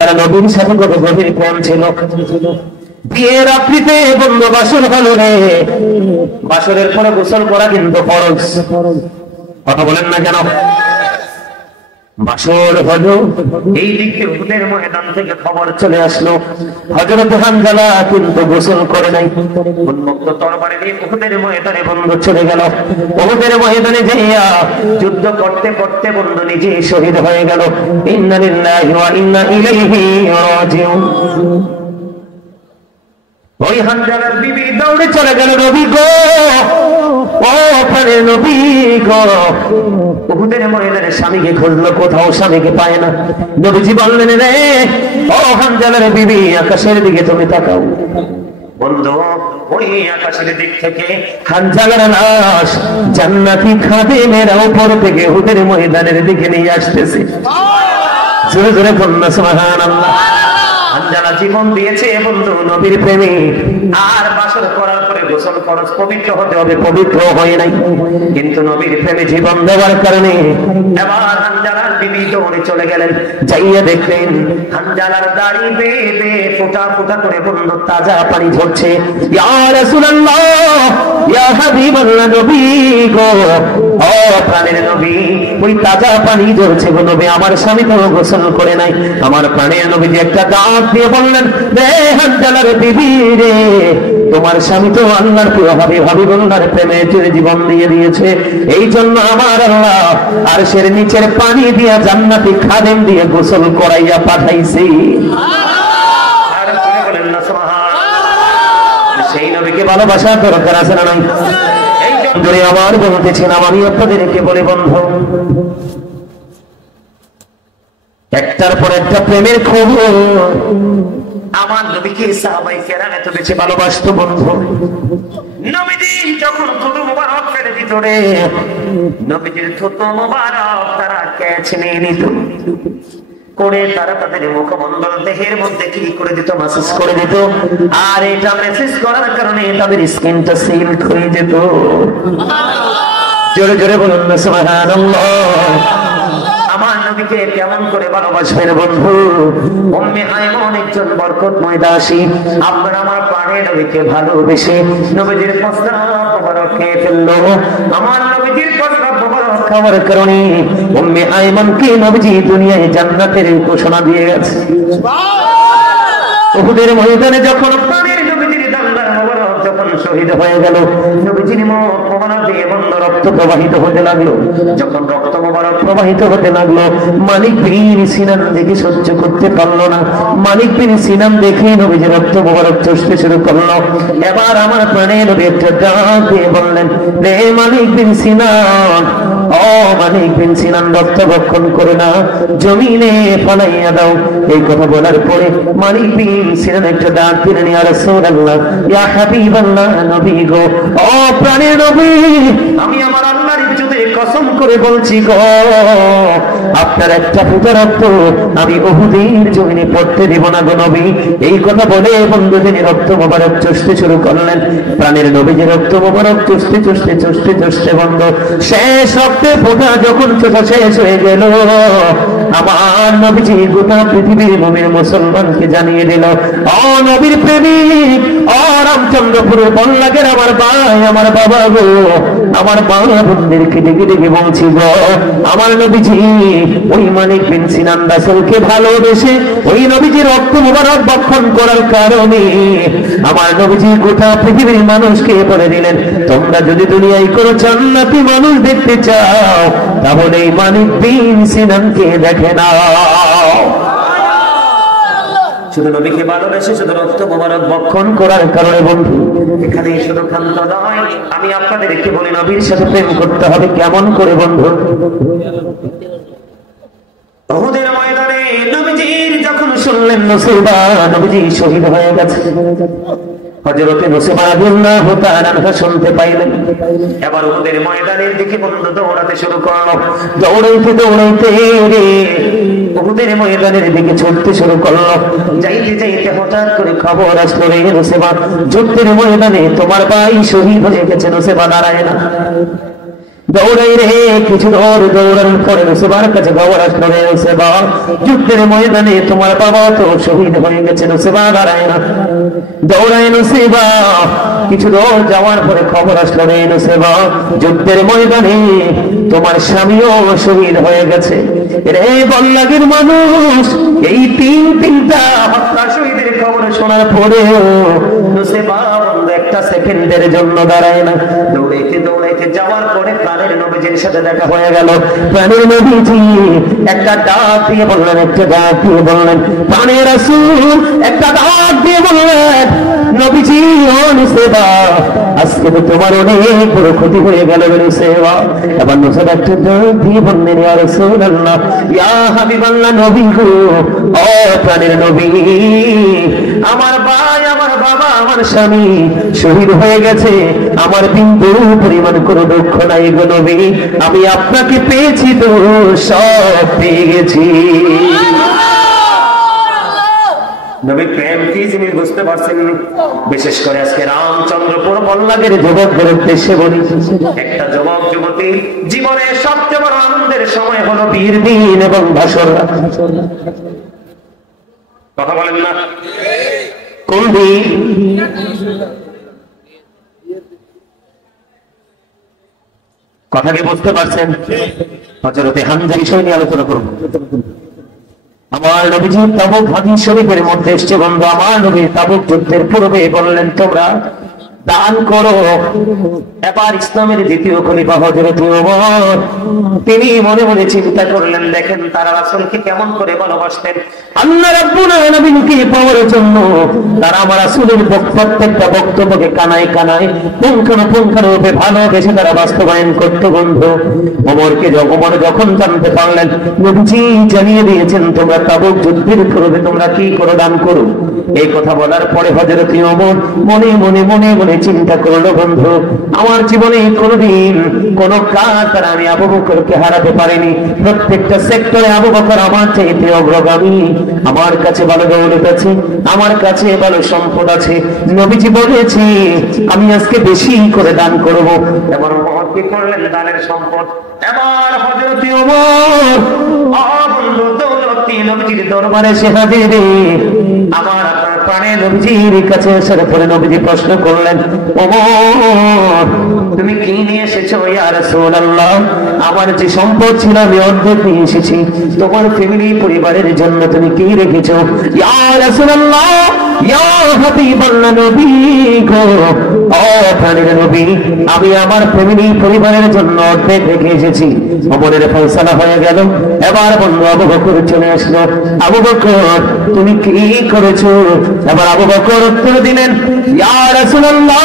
নবীর সাথে কত গভীর প্রেম ছিল। বিয়ের রাত্রিতে বন্ধু বাসর হলো রে, বাসরের পরে গোসল করা কিন্তু ফরজ। কথা বলেন না কেন? বাসর হলো, এই দিকে উহুদের ময়দান থেকে খবর চলে আসলো হযরত হামজালা কিন্তু গোসল করে নাই। উন্মুক্ত তরবারি নিয়ে উহুদের ময়দানে বন্ধু চলে গেল। উহুদের ময়দানে যাইয়া যুদ্ধ করতে করতে বন্ধু নিজে শহীদ হয়ে গেল। ইন্না লিল্লাহি ওয়া ইন্না ইলাইহি রাজিউন। ওই হামজালার বিবি দৌড়ে চলে গেল, নবী গো, ও প্রাণের নবী গো। উহুদের ময়দানে স্বামীকে খুঁজলো, কোথাও স্বামীকে পায় না। নবীজি বললেন, রে ও হামজালার বিবি, আকাশের দিকে তুমি তাকাও। বন্ধু, ওই আকাশের দিক থেকে হামজালার লাশ জান্নাতি খাদেমেরা উপর থেকে উহুদের ময়দানের দিকে নিয়ে আসতেছে। জোরে জোরে বলুন সুবহানাল্লাহ। হামজালা জীবন দিয়েছে বন্ধু নবীর প্রেমে। আর বাসর করার পরে গোসল ফরজ, পবিত্র হতে হবে, পবিত্র হয় নাই। কিন্তু নবীর প্রেমে জীবন দেওয়ার কারণে এবার হামজালার বিবি দৌড়ে চলে গেলেন। যাইয়া দেখলেন হামজালার দাড়ি বেয়ে ফোঁটা ফোঁটা করে বন্ধু তাজা পানি ঝরছে। ইয়া রাসূলুল্লাহ, ইয়া হাবিবাল্লাহ, নবী গো, ও প্রাণের নবী, ওই তাজা পানি ঝরছে গো নবী, আমার স্বামী তো গোসল করে নাই। আমার প্রাণের নবী যে একটা ডাক দিয়ে বললেন, রে হামজালার বিবি রে, তোমার স্বামী তো আল্লাহর প্রিয় হাবিবুল্লাহর প্রেমে জীবন দিয়ে দিয়েছে। এই জন্য আমার আল্লাহ আরশের নিচের পানি দিয়া জান্নাতি খাদেম দিয়ে গোসল করাইয়া পাঠাইছি। আর বলেন না সুবহানাল্লাহ। সেই নবীকে ভালোবাসা দরকার আছে না নাই? এই জন্য আমার বলতেছিলাম, আমি আপনাদেরকে বলে বন্ধু, একটার পর একটা প্রেমের খবর। আমার নবীকে সাহাবায়ে কেরাম এত বেশি ভালোবাসতো বন্ধু। নবীজি যখন থুতু মোবারক ফেলে দিত রে, নবীজির থুতু মোবারক তারা ক্যাচ নিয়ে নিত করে, তারা তাদের মুখমণ্ডল দেহের মধ্যে কি করে দিত, মাসাজ করে দিত। আর এটা মেসেজ করার কারণে তাদের স্কিনটা সিল্ক হয়ে যেত। জোরে জোরে বলুন না সুবহানাল্লাহ। আমার নবীকে কেমন করে ভালোবাসবেন বন্ধু? উম্মে আয়মন একজন বরকতময় দাসী, আপনার আমার প্রাণের নবীকে ভালোবেসে নবীজির প্রস্তাব মোবারক খেয়ে ফেললো। আমার নবীজির প্রস্তাব মোবারক খাওয়ার কারণে উম্মে আয়মনকে নবীজি দুনিয়ায় জান্নাতের ঘোষণা দিয়ে গেছে। উহুদের ময়দানে যখন প্রাণের নবীজির দান্দার মোবারক যখন শহীদ হয়ে গেল, নবীজির মুখ মোবারক দিয়ে বন্ধ রক্ত প্রবাহিত হতে লাগলো। যখন রক্ত মোবারক প্রবাহিত হতে লাগলো, মালিক বিন সিনান দেখে সহ্য করতে পারলো না। মালিক বিন সিনান দেখে নবীজির রক্ত মোবারক চষতে শুরু করলো। এবার আমার প্রাণের নবী একটা ডাক দিয়ে বললেন, রে মালিক বিন সিনান, ও মালিক বিন সিনান, রক্ত ভক্ষণ করে না, জমিনে ফালাইয়া দাও। এই কথা বলার পরে মালিক বিন সিনান একটা ডাক দিলেন, ইয়া রাসূলুল্লাহ, ইয়া হাবিবাল্লাহ, নবী গো, ও প্রাণের নবী, আমি আমার আল্লাহর ইজ্জতে কসম করে বলছি গো, আপনার একটা ফোঁটা রক্ত আমি উহুদের জমিনে পড়তে দেব না গো নবী। এই কথা বলে বন্ধু তিনি রক্ত মোবারক চষতে শুরু করলেন। প্রাণের নবী যে রক্ত মোবারক চষতে চষতে চষতে চষতে বন্ধ শেষ রক্তের ফোঁটা যখন চোখা শেষ হয়ে গেল, আমার নবীজি গোটা পৃথিবীর মুমিন মুসলমানকে জানিয়ে দিল, ও নবীর প্রেমিক, ও রামচন্দ্রপুর বল্লাগের আমার ভাই, আমার বাবা গো, আমার মা বোনদেরকে ডেকে ডেকে বলছি গো, আমার নবীজি ওই মালিক বিন সিনান রাসূলকে ভালোবেসে ওই নবীজি রক্ত মুবারক ভক্ষণ করার কারণে আমার নবীজি গোটা পৃথিবীর মানুষকে বলে দিলেন, তোমরা যদি দুনিয়ায় কোনো জান্নাতি মানুষ দেখতে চাও তাহলে এই মালিক বিন সিনানকে দেখে নাও। শুধু নবীকে ভালোবেসে শুধু রক্ত মোবারক ভক্ষণ করার কারণে বন্ধু এখানে শুধু ক্ষান্ত নয়, আমি আপনাদেরকে বলি নবীর সাথে প্রেম করতে হবে। কেমন করে বন্ধু? উহুদের ময়দানে নবীজির যখন শুনলেন নুসৈবা নবীজি শহীদ হয়ে গেছে, হযরতে নুসৈবা রাদিয়াল্লাহু তাআলা আনহা শুনতে পাইলেন। এবার উহুদের ময়দানের দিকে বন্ধু দৌড়াতে শুরু করলো। দৌড়াইতে দৌড়াইতে রে উহুদের ময়দানের দিকে ছুটতে শুরু করলো। যাইতে যাইতে হঠাৎ করে খবর আসলো, রে নুসৈবা, যুদ্ধের ময়দানে তোমার ভাই শহীদ হয়ে গেছে। নুসৈবা দাঁড়ায় না। দৌড়াই রে কিছু দৌড়ানোর পরে নুসেবার কাছে খবর আসলো রে নুসেবা, যুদ্ধের ময়দানে তোমার বাবা তো শহীদ হয়ে গেছে। নুসেবা দাঁড়ায় না, দৌড়ায় নুসেবা, কিছু দৌড় যাওয়ার পরে খবর আসলো রে নুসেবা, যুদ্ধের ময়দানে তোমার স্বামীও শহীদ হয়ে গেছে। রে বল্লাগের মানুষ, এই তিনটা হত্যা শহীদের খবর শোনার পরেও নুসেবা বন্ধু একটা সেকেন্ডের জন্য দাঁড়ায় না। দৌড়াইতে যাওয়ার পরে প্রাণের নবীজির সাথে দেখা হয়ে গেল। প্রাণের নবীজি একটা ডাক দিয়ে বললেন, প্রাণের রাসূল একটা ডাক দিয়ে বললেন, নবীজি ও নুসেবা, আজকে তো তোমার অনেক বড় ক্ষতি হয়ে গেল নুসেবা। এবার নুসেবা একটা ডাক দিয়ে বললেন, ইয়া রাসূলুল্লাহ, ইয়া হাবিবাল্লাহ, নবী গো, ও প্রাণের নবী, আমার ভাই, আমার বাবা, আমার স্বামী শহীদ হয়ে গেছে, আমার বিন্দু পরিমাণ কোনো দুঃখ নাই গো নবী, আমি আপনাকে পেয়েছি তো সব পেয়ে গেছি। নবী প্রেম কি জিনিস বুঝতে পারছেন? বিশেষ করে আজকে রামচন্দ্রপুর বল্লাগের যুবকদের উদ্দেশ্যে বলি, একটা যুবক যুবতী জীবনের সবচেয়ে বড় আনন্দের সময় হলো বিয়ের দিন এবং ভাষণ। কথা বলেন না, কোন দিন? কথা কি বুঝতে পারছেন? হযরতে হামজা বিষয় নিয়ে আলোচনা করব। আমার নবীজি তাবুক হাদিস শরীফের মধ্যে এসেছে বন্ধু, আমার নবী তাবুক যুদ্ধের পূর্বে বললেন তোমরা দান করো। এবার ইসলামের দ্বিতীয় খলিফা হযরত ওমর, তিনি মনে মনে চিন্তা করলেন, দেখেন তারা রাসূলকে কেমন করে ভালোবাসতেন। আল্লাহ রাব্বুল আলামিনকে পাওয়ার জন্য তারা আমার রাসূলের প্রত্যেকটা বক্তব্যকে কানায় পুঙ্খানুপুঙ্খানুরূপে ভালোবেসে তারা বাস্তবায়ন করত বন্ধু। ওমর যখন জানতে পারলেন নবীজি জানিয়ে দিয়েছেন তোমরা তাবুক যুদ্ধের পূর্বে তোমরা কি করো, দান করো, এই কথা বলার পরে হযরত ওমর মনে মনে চিন্তা করলো, বন্ধু আমার জীবনে কোনোদিন কোন কাজ দ্বারা আমি আবু বকরকে হারাতে পারিনি। প্রত্যেকটা সেক্টরে আবু বকর আমার চাইতে অগ্রগামী। আমার কাছে ভালো দৌলত আছে, আমার কাছে ভালো সম্পদ আছে, নবীজি বলেছি আমি আজকে বেশি করে দান করব। এবার ওমর কি করলেন? দানের সম্পদ। এবার হযরত ওমর বন্ধু দৌলতী নবীজির দরবারে সে হাজির। আমার আপনার প্রাণের নবীজির কাছে আসার পরে নবীজি প্রশ্ন করলেন, ওমর তুমি কি নিয়ে এসেছো? ইয়া রাসূলুল্লাহ, আমার যে সম্পদ ছিল আমি অর্ধেক নিয়ে এসেছি, তোমার ফ্যামিলি পরিবারের জন্য তুমি কি রেখেছো? ইয়া রাসূলুল্লাহ, ইয়া হাবিবাল্লাহ, নবী গো, ও প্রাণের নবী, আমি আমার ফ্যামিলি পরিবারের জন্য অর্ধেক রেখে এসেছি। ওমরের ফয়সালা হয়ে গেল। এবার বন্ধু আবু বকর চলে আসলো। আবু বকর তুমি কি করেছো? এবার আবু বকর উত্তর দিলেন, ইয়া রাসূলুল্লাহ,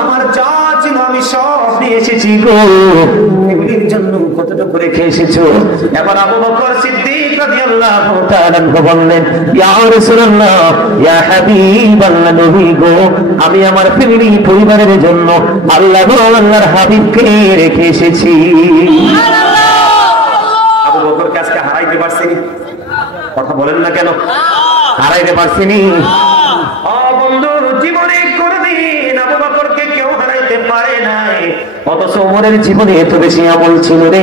আমার যা ছিল আমি সব নিয়ে এসেছি গো, এগুলির জন্য কতটুকু রেখে এসেছো? এবার আবু বকর সিদ্দিক রাদিয়াল্লাহু তাআলা বললেন, ইয়া রাসূলুল্লাহ, ইয়া হাবিবাল্লাহ, নবী গো, আমি আমার ফ্যামিলি পরিবারের জন্য আল্লাহ ও আল্লাহর হাবিবকে রেখে এসেছি। আবু বকরকে আজকে হারাইতে পারছিনি? কথা বলেন না কেন? হারাইতে পারছিনি? বন্ধু জীবনে কোনদিন আবু বকরকে কেউ হারাইতে পারে নাই। অথচ ওমরের জীবনে এত বেশি আমল ছিল রে,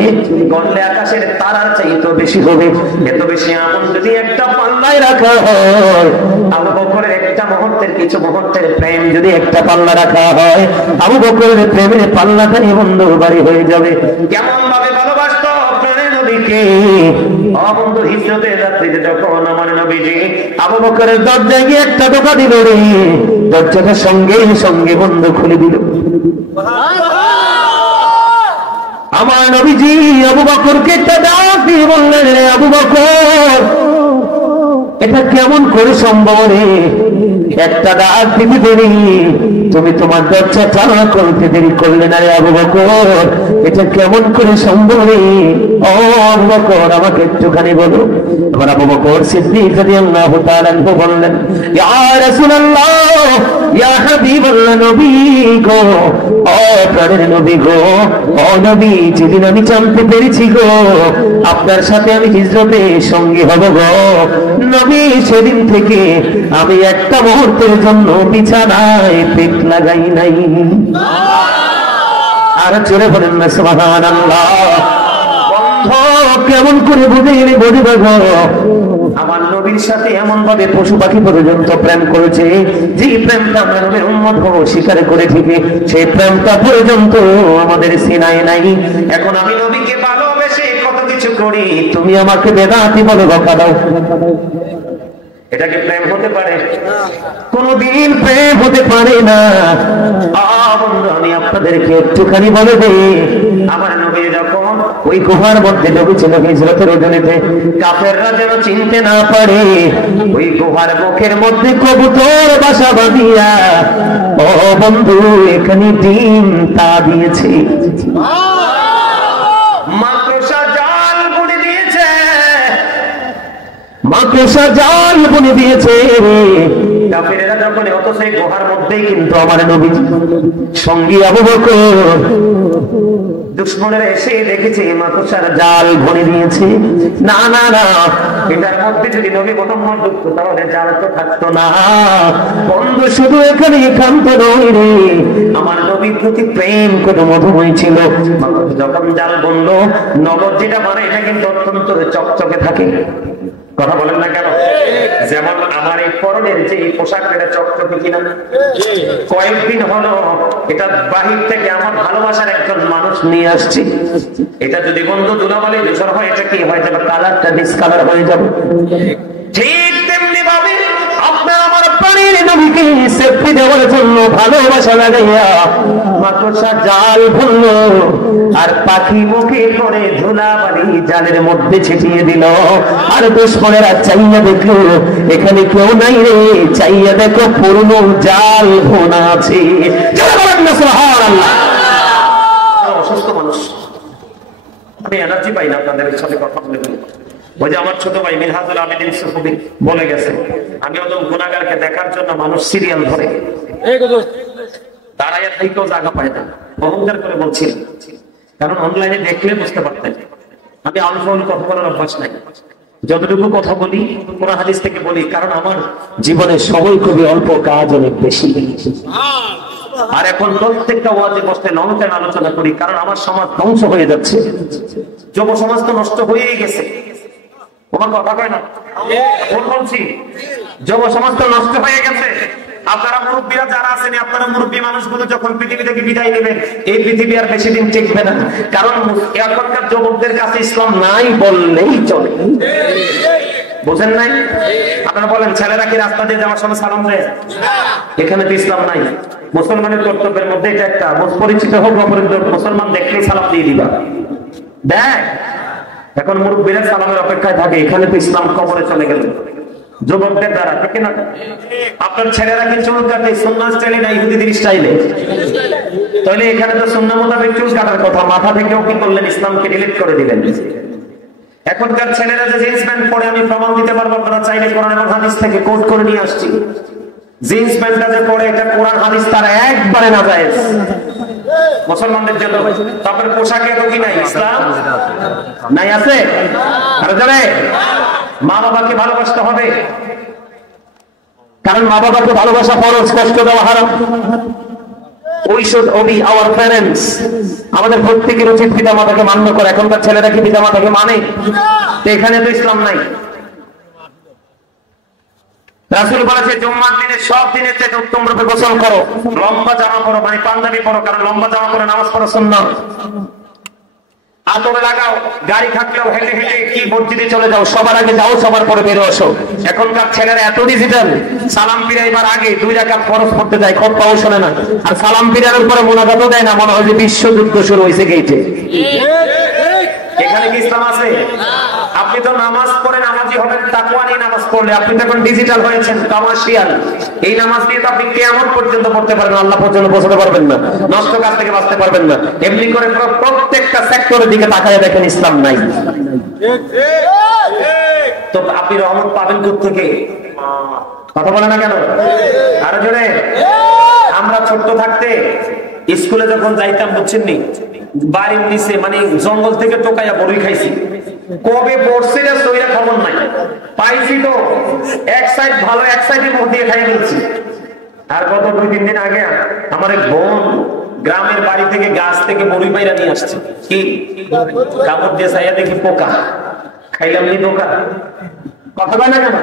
গণলে আকাশের তারার চাইতে বেশি হবে। এত বেশি আমল যদি একটা পাল্লায় রাখা হয়, আবু বকরের একটা মুহূর্তের কিছু মুহূর্তের প্রেম যদি একটা পাল্লা রাখা হয়, আবু বকরের প্রেমের পাল্লাটাই বন্ধু বাড়ি হয়ে যাবে। কেমন ভাবে ভালোবাসতো প্রাণের নবীকে। বন্ধু হিজরতের রাত্রিতে যখন আমার নবীজি আবু বকরের দরজায় গিয়ে একটা টোকা দিল রে, দরজাটা সঙ্গে সঙ্গে বন্ধ খুলে দিল। আমার নবীজি আবু বকরকে একটা ডাক দিয়ে বললেন, রে আবু বকর, এটা কেমন করে সম্ভব রে? একটা ডাক দিতে দেরি, তুমি তোমার দরজা চালনা করতে দেরি করলে না রে আবু বকর, এটা কেমন করে সম্ভব রে? ও আবু বকর আমাকে একটুখানি বলো। এবার আবু বকর সিদ্দিক রাদিয়াল্লাহু তাআলা বললেন, ইয়া রাসূলুল্লাহ, ইয়া হাবিবাল্লাহ, নবী গো, ও প্রাণের নবী গো, ও নবী, যেদিন আমি জানতে পেরেছি গো আপনার সাথে আমি হিজরতে সঙ্গী হব গো নবী, সেদিন থেকে আমি একটা মুহূর্তের জন্য বিছানায় পেট লাগাই নাই। আর জোরে বলেন না সুবহানাল্লাহ। বন্ধ কেমন করে বুঝিনি বুঝিব গো, আমার নবীর সাথে এমন ভাবে পশু পাখি পর্যন্ত প্রেম করেছে, যে প্রেমটা আমরা নবীর উম্মত হবো স্বীকার করে ঠিকই, সেই প্রেমটা পর্যন্ত আমাদের সিনায় নাই। এখন আমি নবীকে ভালোবেসে কত কিছু করি, তুমি আমাকে বেদাতি বলে বকা দাও, এটা কি প্রেম হতে পারে? কোনদিন প্রেম হতে পারে না। বন্ধু আমি আপনাদেরকে একটুখানি বলে দেই, আমার নবী যখন ওই গুহার মধ্যে নবী ছিল হিজরতের ওজনেতে, কাফেররা যেন চিনতে না পারে, ওই গুহার মুখের মধ্যে কবুতর বাসা বাঁধিয়া ও বন্ধু এখানে ডিম তা দিয়েছে, মাকড়সা জাল বুনে দিয়েছে, মাকড়সা জাল বুনে দিয়েছে কাফেরেরা যখন, অত সেই গুহার মধ্যেই কিন্তু আমার নবী সঙ্গী আবু বকর দুশমনেরা এসে দেখেছে মাকড়সার জাল বুনে দিয়েছে। না না না, এটার মধ্যে যদি নবী মুহাম্মদ ঢুকতো তাহলে জাল তো থাকতো না। বন্ধু শুধু এখানে একান্ত নয় রে, আমার নবীর প্রতি প্রেম কত মধুময় ছিল। যখন জাল বুনলো, নগদ যেটা মানে এটা কিন্তু অত্যন্ত চকচকে থাকে, কথা বলেন না কেন? যেমন আমার এই পরনের যে পোশাক, এটা চকচকে কিনা? কয়েকদিন হলো এটা বাহির থেকে আমার ভালোবাসার একজন মানুষ নিয়ে আসছে, এটা যদি বন্ধু ধুলাবালি দূষণ হয়, এটা কি হয়ে যাবে? কালারটা ডিসকালার হয়ে যাবে। ঠিক তেমনি ভাবে আপনার আমার প্রাণের নবীকে সেফটি দেওয়ার জন্য ভালোবাসা লাগাইয়া মাকড়সা জাল বুনলো, আর পাখি মুখে করে ধুলাবালি জালের মধ্যে ছিটিয়ে দিল। আর দুশমনেরা চাইয়া দেখলো এখানে কেউ নাই রে, চাইয়া দেখো পুরনো জাল বোনা আছে। অসুস্থ মানুষ, আমি এনার্জি পাই না আপনাদের সাথে কথা বলে। ওই যে আমার ছোট ভাই মিনহাজুল আবেদিন সুফি বলে গেছে, আমি ওদের গুনাহগারকে দেখার জন্য মানুষ সিরিয়াল ধরে দাঁড়াইয়া থেকেও জায়গা পায় না, অহংকার করে বলছি, কারণ অনলাইনে দেখলে বুঝতে পারতেন আমি আলফা কথা বলার অভ্যাস নাই, যতটুকু কথা বলি কোরআন হাদিস থেকে বলি, কারণ আমার জীবনে সময় খুবই অল্প, কাজ অনেক বেশি। আর এখন প্রত্যেকটা ওয়াজে বসতে লঙ্কান আলোচনা করি, কারণ আমার সমাজ ধ্বংস হয়ে যাচ্ছে, যুব সমাজ তো নষ্ট হয়েই গেছে। তোমার কথা কয় না, বলছি যুব সমাজ তো নষ্ট হয়ে গেছে। আপনারা মুরব্বীরা যারা আছেন, আপনারা মুরব্বী মানুষগুলো যখন পৃথিবী থেকে বিদায় নেবেন, এই পৃথিবী আর বেশি দিন টিকবে না, কারণ এখনকার যুবকদের কাছে ইসলাম নাই বললেই চলে। বুঝেন নাই? আপনারা বলেন ছেলেরা কি রাস্তা দিয়ে যাওয়ার সময় সালাম দেয়? এখানে তো ইসলাম নাই। মুসলমানের কর্তব্যের মধ্যে এটা একটা, পরিচিত হোক অপরিচিত, মুসলমান দেখলেই সালাম দিয়ে দিবা। দেখ এখন মুরব্বীরা সালামের অপেক্ষায় থাকে, এখানে তো ইসলাম কবরে চলে গেল যুবকদের দ্বারা, ঠিক না? আপনার ছেলেরা কি চুল কাটে সুন্নাহ স্টাইলে না ইহুদিদের স্টাইলে? তাহলে এখানে তো সুন্নাহ মোতাবেক চুল কাটার কথা, মাথা থেকেও কি করলেন? ইসলামকে ডিলিট করে দিলেন। এখনকার ছেলেরা যে জিন্স প্যান্ট পরে, আমি প্রমাণ দিতে পারবো, আপনারা চাইলে কোরআন এবং হাদিস থেকে কোট করে নিয়ে আসছি। জিন্স প্যান্টটা যে পরে, এটা কোরআন হাদিস তারা একবারে না যায় মুসলমানদের জন্য। তারপরে পোশাকে তো কি নাই? ইসলাম নাই, আছে? আরে জানে মা বাবাকে ভালোবাসতে হবে, কারণ মা বাবাকে ভালোবাসা ফরজ, কষ্ট দেওয়া হারাম। We should obey our parents. আমাদের প্রত্যেকের উচিত পিতা মাতাকে মান্য করা। এখনকার ছেলেরা কি পিতা মাতাকে মানে? এখানে তো ইসলাম নাই। রাসূল বলেছে জুম্মার দিনে সব দিনের চেয়ে উত্তম রূপে গোসল করো, লম্বা জামা পরো, মানে পাঞ্জাবি পরো, কারণ লম্বা জামা পরে নামাজ পড়া সুন্নাহ। আতর লাগাও, গাড়ি থাকলেও হেঁটে হেঁটে কি মসজিদে চলে যাও, সবার আগে যাও, সবার পরে বেরো আসো। এখনকার ছেলেরা এত ডিজিটাল, সালাম ফিরাইবার আগে 2 রাকাত ফরজ পড়তে যায়, খোতবাও শোনে না, আর সালাম ফিরানোর পরে মুনাজাতও দেয় না, মনে হয় যে বিশ্বযুদ্ধ শুরু হয়েছে গেইটে। এখানে কি ইসলাম আছে? আপনি তো নামাজ পড়ে নামাজি হবেন তাকওয়া নিয়ে নামাজ পড়লে, আপনি তো এখন ডিজিটাল হয়েছেন, কমার্শিয়াল। এই নামাজ দিয়ে তো আপনি কিয়ামত পর্যন্ত পড়তে পারবেন, আল্লাহ পর্যন্ত পৌঁছাতে পারবেন না, নষ্ট কাজ থেকে বাঁচতে পারবেন না। এমনি করে প্রত্যেকটা সেক্টরের দিকে তাকায় দেখেন ইসলাম নাই। তো আপনি রহমত পাবেন কোত্থেকে? কথা বলে না কেন? আরো জোরে। আমরা ছোট্ট থাকতে স্কুলে যখন যাইতাম, বুঝছেননি, বাড়ির নিচে মানে জঙ্গল থেকে টোকাইয়া বড়ই খাইছি। কবে পড়ছি না সইরা খবর নাই, পাইছি তো এক সাইড ভালো, এক সাইডে মুখ দিয়ে খাই নিচ্ছি। আর গত 2-3 দিন আগে আমার এক বোন গ্রামের বাড়ি থেকে গাছ থেকে বড়ি পাইরা নিয়ে আসছে, কি কাপড় দিয়ে ছাইয়া দেখি পোকা, খাইলাম নি পোকা, কথা বলে না কেন?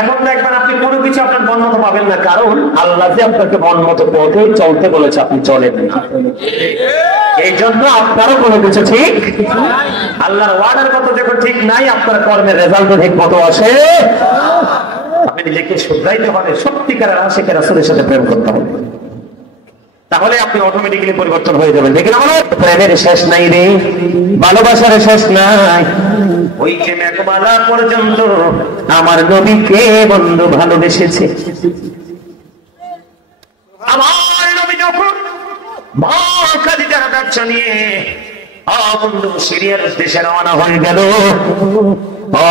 এখন দেখবেন আপনি কোনো কিছু আপনার মন মতো পাবেন না, কারণ আল্লাহ যে আপনাকে মন মতো পথে চলতে বলেছে, আপনি চলেন না। এই জন্য আপনারও কোনো কিছু ঠিক, আল্লাহর ওয়ার্ডের মতো যখন ঠিক নাই, আপনার কর্মের রেজাল্ট ঠিক মতো আসে। আপনি নিজেকে শুধরাইতে হবে, সত্যিকারের আশিকে রাসূলের সাথে প্রেম করতে হবে, তাহলে আপনি অটোমেটিক্যালি পরিবর্তন হয়ে যাবেন। দেখেন আমার প্রেমের শেষ নাই রে, ভালোবাসার শেষ নাই। ওই যে মেঘমালা পর্যন্ত আমার নবীকে বন্ধু ভালোবেসেছে। আমার নবী যখন মা খাদিজার ব্যবসা নিয়ে বন্ধু সিরিয়ার উদ্দেশ্যে রওনা হয়ে গেল,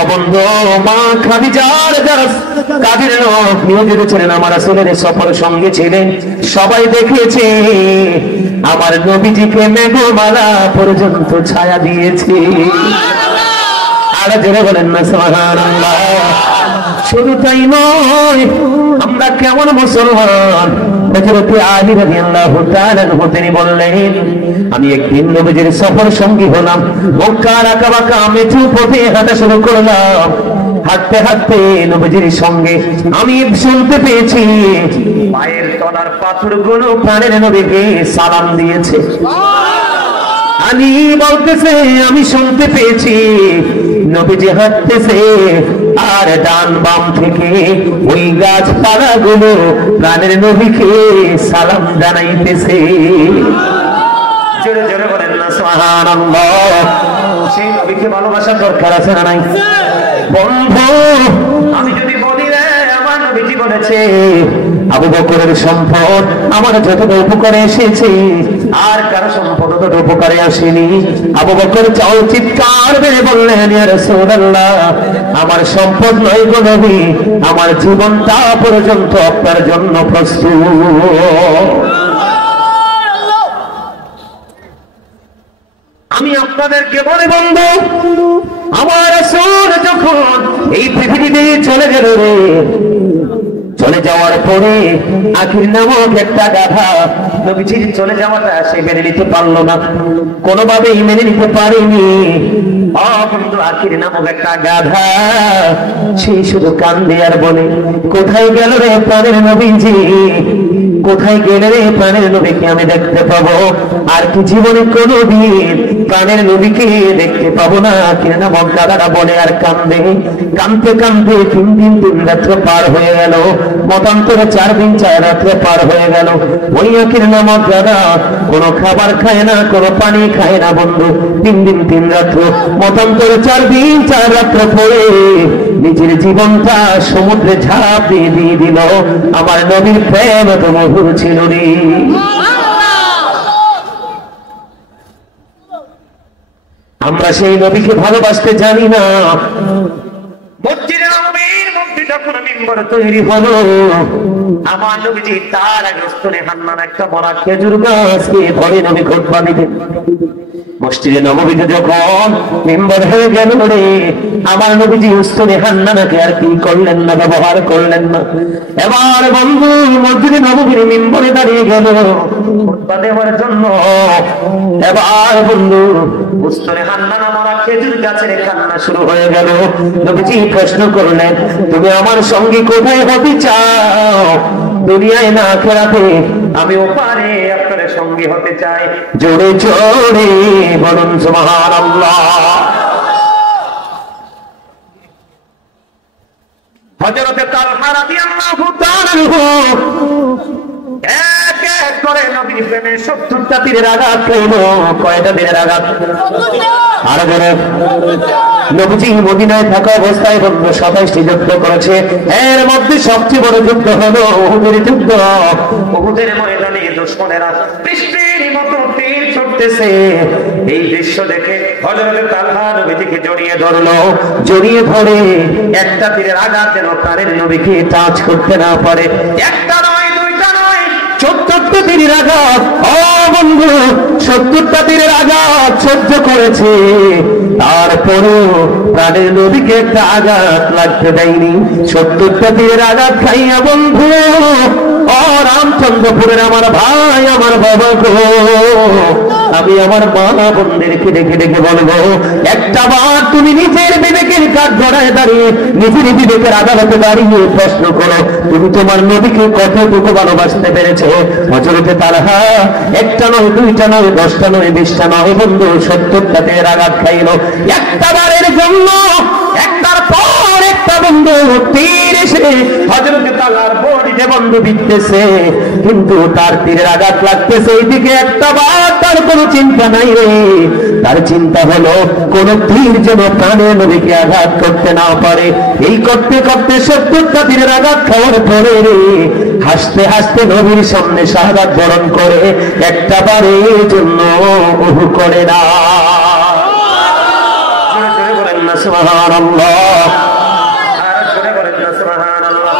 বন্ধু মা খাদিজার যারা কাজের লোক নিয়োজিত ছিলেন আমার রাসূলের সফর সঙ্গে ছিলেন, সবাই দেখেছে আমার নবীজিকে মেঘমালা পর্যন্ত ছায়া দিয়েছে। আর জোরে বলেন না সুবহানাল্লাহ। শুধু তাই নয়, আমরা কেমন মুসলমান। হযরত আলী রাদিয়াল্লাহু তাআলা তিনি বললেন, আমি একদিন নবীজির সফর সঙ্গী হলাম, মক্কার আঁকাবাঁকা মেঠু পথে হাঁটা শুরু করলাম। হাঁটতে হাঁটতে নবীজির সঙ্গে আমি শুনতে পেয়েছি পায়ের তলার পাথরগুলো প্রাণের নবীকে সালাম দিয়েছে। আলী বলতেছে আমি শুনতে পেয়েছি নবীজি হাঁটতেছে, আর ডান বাম থেকে ওই গাছপালা গুলো প্রাণের নবীকে সালাম জানাইতেছে। জোরে জোরে বলেন না সুবহানাল্লাহ। সেই নবীকে ভালোবাসার দরকার আছে না নাই? বন্ধু আমি যদি বলি রে আমার নবীজি বলেছে আবু বকরের সম্পদ আমার যতটা উপকারে এসেছে, আর কারো সম্পদ তত উপকারে আসেনি। আবু বকর চাও চিৎকার করে বললেন, ইয়া রাসূলুল্লাহ, আমার সম্পদ নয় গো নবী, আমার জীবনটা পর্যন্ত আপনার জন্য প্রস্তুত। আমি আপনাদেরকে বলি বন্ধু, আমার রাসূল যখন এই পৃথিবীতে চলে গেল রে, চলে যাওয়ার পরে আখির নামক একটা গাধা নবীজির চলে যাওয়াটা সে মেনে নিতে পারলো না, কোনোভাবেই মেনে নিতে পারেনি। বন্ধু আখির নামক একটা গাধা সে শুধু কান্দে আর বলে, কোথায় গেল রে প্রাণের নবীজি, কোথায় গেলে রে প্রাণের নবীকে আমি দেখতে পাবো? আর কি জীবনে কোনোদিন প্রাণের নবীকে দেখতে পাবো না? আখির নামক গাধাটা বলে আর কান্দে। কান্দতে কান্দতে 3 দিন 3 রাত্র পার হয়ে গেল, মতান্তরে 4 দিন 4 রাত্র পার হয়ে গেল। ওই আখির নামক গাধা কোনো খাবার খায় না, কোনো পানি খায় না বন্ধু। 3 দিন 3 রাত্র, মতান্তরে 4 দিন 4 রাত্র পরে নিজের জীবনটা সমুদ্রে ঝাঁপ দিয়ে দিল। আমার নবীর প্রেম তো মধুর ছিল রে। আমরা সেই নবীকে ভালোবাসতে জানি না। মসজিদে নববীর মধ্যে যখন মিম্বর তৈরি হলো, আমার নবীজি তার আগে স্তনে হান্নান একটা বড় খেজুর গাছকে ধরে নবী খুতবা দিতেন। মসজিদে নববীতে যখন মিম্বর হয়ে গেল রে, আমার নবীজি স্তনে হান্নানকে আর কি করলেন না, ব্যবহার করলেন না। এবার বন্ধু মসজিদে নববীর মিম্বরে দাঁড়িয়ে গেল খুতবা দেওয়ার জন্য। এবার বন্ধু স্তনে হান্নান আমার খেজুর গাছের কান্না শুরু হয়ে গেল। নবীজি প্রশ্ন করলেন, তুমি আমার সঙ্গী কোথায় হতে চাও? দুনিয়ায় না আখিরাতে? আমি ওপারে আপনার সঙ্গী হতে চাই। জোরে জোরে বলুন সুবহানাল্লাহ। হযরত তালহা রাদিয়াল্লাহু তাআলা এক এক করে নবীর প্রেমে 70টা তীরের আঘাত করল। কয়টা তীরের আঘাত? আর ধরে নবীজি মদিনায় থাকা অবস্থায় 27টি যুদ্ধ করেছে। এর মধ্যে সবচেয়ে বড় যুদ্ধ হলো উহুদের যুদ্ধ। উহুদের ময়দানে দুশমনেরা বৃষ্টির মতো তীর ছুটতেছে। এই দৃশ্য দেখে হযরত তালহা নবীজিকে জড়িয়ে ধরলো। জড়িয়ে ধরে একটা তীরের আঘাত যেন প্রাণের নবীকে টাচ করতে না পারে। একটা নয়, দুইটা নয়, 70টা তীরের আঘাত। ও বন্ধু, 70টা তীরের আঘাত সহ্য করেছে, তারপরেও প্রাণের নবীকে একটা আঘাত লাগতে দেয়নি। 70টা তীরের আঘাত খাইয়া বন্ধু ও রামচন্দ্রপুরের আমার ভাই, আমার বাবা গো, আমি আমার মা বোনদেরকে ডেকে ডেকে বলবো, একটা বার তুমি নিজের বিবেকের কাঠ গড়ায় দাঁড়িয়ে, নিজের বিবেকের আদালতে দাঁড়িয়ে প্রশ্ন করো, তুমি তোমার নবীকে কতটুকু ভালোবাসতে পেরেছো? হযরতে তালহা একটা নয়, দুইটা নয়, 10টা নয়, 20টা নয় বন্ধু, 70টাতে আঘাত খাইল। একটা বারের জন্য একটার পর একটা বন্ধু তীর এসে হযরতে তালহার বডিতে বন্ধু বিঁধতেছে, কিন্তু তার তীরের আঘাত লাগতেছে এইদিকে, একটা বার তার কোনো চিন্তা নাই রে। তার চিন্তা হলো কোন তীর যেন প্রাণের নবীকে আঘাত করতে না পারে। এই করতে করতে 70টা তীরের আঘাত খাওয়ার পরে রে, হাসতে হাসতে নবীর সামনে শাহাদাত বরণ করে, একটা বারের জন্য ওহু করে না। বলেন না সুবহানাল্লাহ, আর জোরে বলেন না সুবহানাল্লাহ।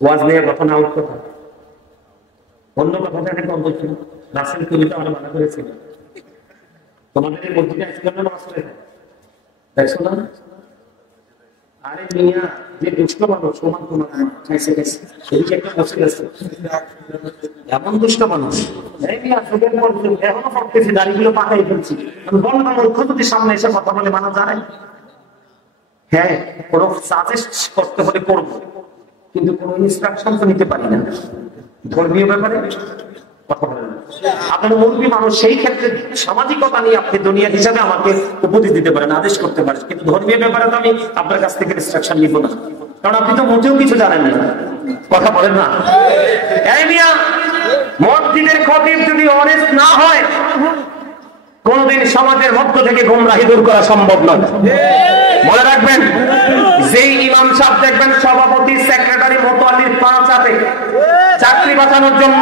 ওয়াজ নিয়ে কথা না উঠতে পারে, অন্য কথাটা একটা কম বলছিল। রাসেল কবিতা আমরা মানা করেছিল, তোমাদের এই মসজিদে আজকে নামাজ পড়ে দেখছো না? আরে মিয়া, যে দুষ্ট মানুষ সমান তোমার খাইছে গেছে, এদিকে একটা বসে গেছে, এমন দুষ্ট মানুষ। এই মিয়া সুখের পড়ছে, এখনো পড়তেছি, দাড়িগুলো পাকাই ফেলছি। আমি বললাম মূর্খ যদি সামনে এসে কথা বলে মানা যায়, হ্যাঁ কোনো সাজেস্ট করতে হলে করবো, কিন্তু কোন ইনস্ট্রাকশন তো নিতে পারি না ধর্মীয় ব্যাপারে কথা বলেন। আপনার মুরব্বী মানুষ, সেই ক্ষেত্রে সামাজিকতা নিয়ে আপনি দুনিয়া হিসাবে আমাকে উপদেশ দিতে পারেন, আদেশ করতে পারেন, কিন্তু ধর্মীয় ব্যাপারে তো আমি আপনার কাছ থেকে ইনস্ট্রাকশন নিব না, কারণ আপনি তো মোটেও কিছু জানেন না। কথা বলেন না? এই মিয়া, মসজিদের খতিব যদি অনেস্ট না হয়, কোনদিন সমাজের মধ্য থেকে গোমরাহি দূর করা সম্ভব নয়। মনে রাখবেন, যেই ইমাম সাহেব দেখবেন সভাপতি, সেক্রেটারি, মোতালির পাঁচ হাতে চাকরি বাঁচানোর জন্য,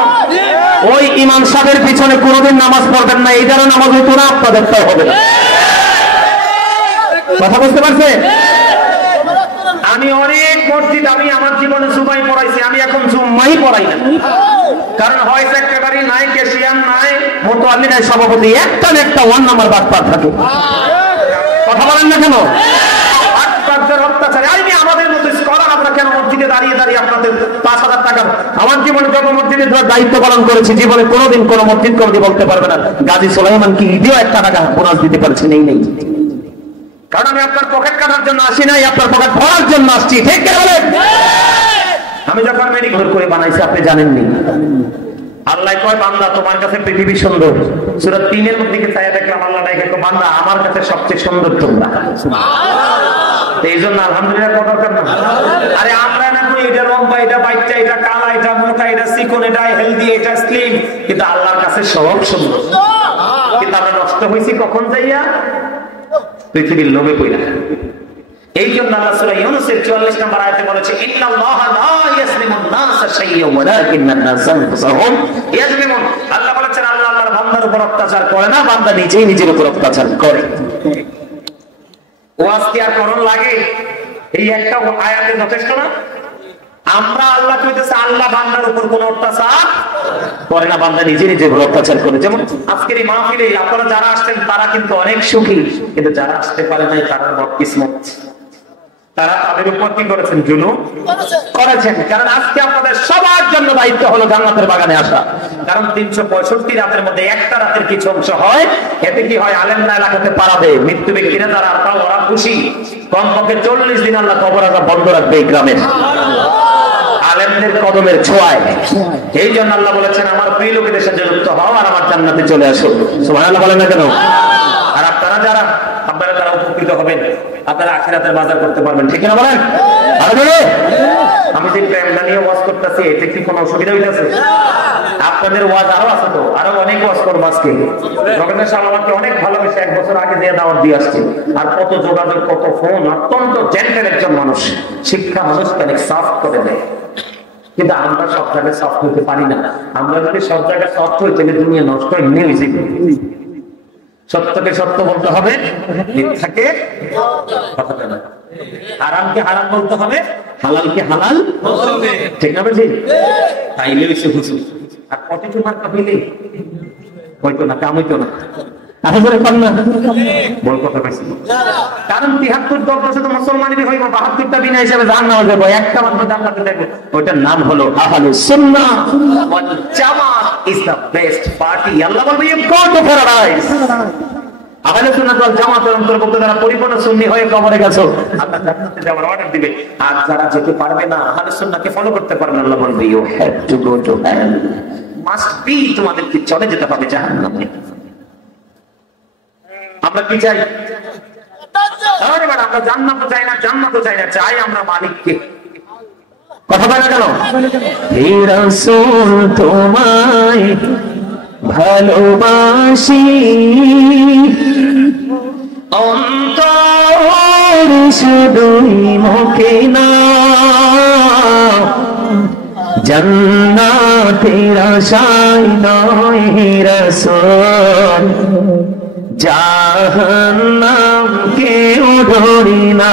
ওই ইমাম সাহেবের পিছনে কোনদিন নামাজ পড়বেন না। এই দ্বারা নামাজ হইতো না, আপনাদেরটাও হবে না। কথা বুঝতে পারছে? আমি অনেক মসজিদ, আমি আমার জীবনে জুমাই পড়াইছি, আমি এখন জুম্মাই পড়াই না, কারণ হয় সেক্রেটারি নাই, ক্যাশিয়ার নাই, মোতালি নাই, সভাপতি একটা না একটা ওয়ান নাম্বার বাটপার থাকে। কথা বলেন না কেন? অত্যাচার। আমাদের মতো স্কলার আমরা কেন মসজিদে দাঁড়িয়ে দাঁড়িয়ে আপনাদের 5,000 টাকা? আমার জীবনে যত মসজিদে দায়িত্ব পালন করেছি, জীবনে কোনোদিন কোনো মসজিদ কমিটি বলতে পারবে না গাজী সুলাইমান কি ঈদেও 1 টাকা বোনাস দিতে পারছে নেই। কারণ আমি আপনার পকেট কাটার জন্য আসি নাই, আপনার পকেট ভরার জন্য আসছি। ঠিক কি বলেন? আমি যখন মেডিকেল করে বানাইছি আপনি জানেননি। আল্লাহ কয়, বান্দা তোমার কাছে পৃথিবী সুন্দর। সূরা 3-এর দিকে চাইয়া দেখলাম আল্লাহ ডাকে, বান্দা আমার কাছে সবচেয়ে সুন্দর তোমরা। এই জন্য আলহামদুলিল্লাহ কথা দরকার না। আরে আমরা না কই এটা লম্বা, এটা বাচ্চা, এটা কালা, এটা মোটা, এটা চিকন, এটা হেলদি, এটা স্লিম, কিন্তু আল্লাহর কাছে সব সুন্দর। কিন্তু আমরা নষ্ট হয়েছি কখন যাইয়া? পৃথিবীর লোভে পড়া। এই জন্য আল্লাহ সূরা ইউনূসের 44 নম্বর আয়াতে বলেছে, ইন্নাল্লাহা লা ইয়াজলিমুন নাসা শাইয়্যান ওয়ালাকিন্নান নাসা আনফুসাহুম ইয়াজলিমুন। আল্লাহ বলেছেন, আল্লাহ আল্লাহর বান্দার উপর অত্যাচার করে না, বান্দা নিজেই নিজের উপর অত্যাচার করে। ওয়াজ কি আর করণ লাগে? এই একটা আয়াতে যথেষ্ট না? আমরা আল্লাহ কইতেছে আল্লাহ বান্দার উপর কোন অত্যাচার করে না, বান্দা নিজে নিজে উপর অত্যাচার করে। যেমন আজকের এই মাহফিলে আপনারা যারা আসছেন তারা কিন্তু অনেক সুখী, কিন্তু যারা আসতে পারে নাই তারা বদকিসমত। তারা তাদের উপর কি করেছেন? জুলুম করেছেন। কারণ আজকে আপনাদের সবার জন্য দায়িত্ব হলো জান্নাতের বাগানে আসা। কারণ 365 রাতের মধ্যে একটা রাতের কিছু অংশ হয়, এতে কি হয়? আলেমরা এলাকাতে পারাবে, মৃত্যু ব্যক্তিরা যারা তাও ওরা খুশি। কমপক্ষে 40 দিন আল্লাহ কবর আযাব বন্ধ রাখবে এই গ্রামের আলেমদের কদমের ছোঁয়ায়। এই জন্য আল্লাহ বলেছেন, আমার প্রিয় লোকেদের সাথে যুক্ত হও আর আমার জান্নাতে চলে আসো। সুবহানাল্লাহ বলেন না কেন? আর আপনারা যারা উপকৃত হবেন, আপনারা আখিরাতের বাজার করতে পারবেন। ঠিক না বলেন? আমি যে প্রেমটা নিয়ে ওয়াজ করতেছি, এতে কি কোনো অসুবিধা হইতেছে? আপনাদের ওয়াজ আরো আছে, তো আরো অনেক ওয়াজ করবো আজকে। রবীন্দ্র সাহেব আমাকে অনেক ভালোবেসে 1 বছর আগে দিয়ে দাওয়াত দিয়ে আসছে। আর কত যোগাযোগ, কত ফোন। অত্যন্ত জেন্টেল একজন মানুষ, শিক্ষা মানুষকে অনেক সফট করে দেয়। কিন্তু আমরা সব জায়গায় সফট হইতে পারি না। আমরা যদি সব জায়গায় সফট হই, তাহলে দুনিয়া নষ্ট এমনি হয়েছে। সত্যকে সত্য বলতে হবে, মিথ্যাকে কথা বলতে হবে, হারামকে হারাম বলতে হবে, হালালকে হালাল বলতে হবে। ঠিক না বুঝি? তাইলে হইছে হুজুর। আর কত তোমার কহিলে হয়তো না, কাম হইতো না। আসলে পান না বল কথা কইছি কারণ 73 দল শুধু মুসলমানেরই হইব 72টা বিনা হিসেবে জাহান্নামে যাবে একটা মাত্র জান্নাতে যাবে ওটার নাম হলো আহলুস সুন্নাহ ওয়াল জামাত ইজ দ্য বেস্ট পার্টি আল্লাহ বলবে ইউ গো টু প্যারাডাইস আহলুস সুন্নাহ ওয়াল জামাতের অন্তর্ভুক্ত যারা পরিপূর্ণ সুন্নি হয়ে কবরে গেছো আল্লাহ জান্নাতে যাওয়ার অর্ডার দিবে আর যারা যেতে পারবে না আহলুস সুন্নাহকে ফলো করতে পারবে না আল্লাহ বলবে you have to go to hell must be তোমাদেরকে চলে যেতে হবে জাহান্নামে আমরা কি চাই আরে বাবা আমরা জান্নাত চাই না জান্নাত চাই না চাই আমরা মালিককে কথা বলা গেল হে রাসূল তোমায় ভালোবাসি অন্তর শুধুই মুখে না জান্নাতের আশায় নয় হে রাসূল জাহান্নাম কেউ ধরি না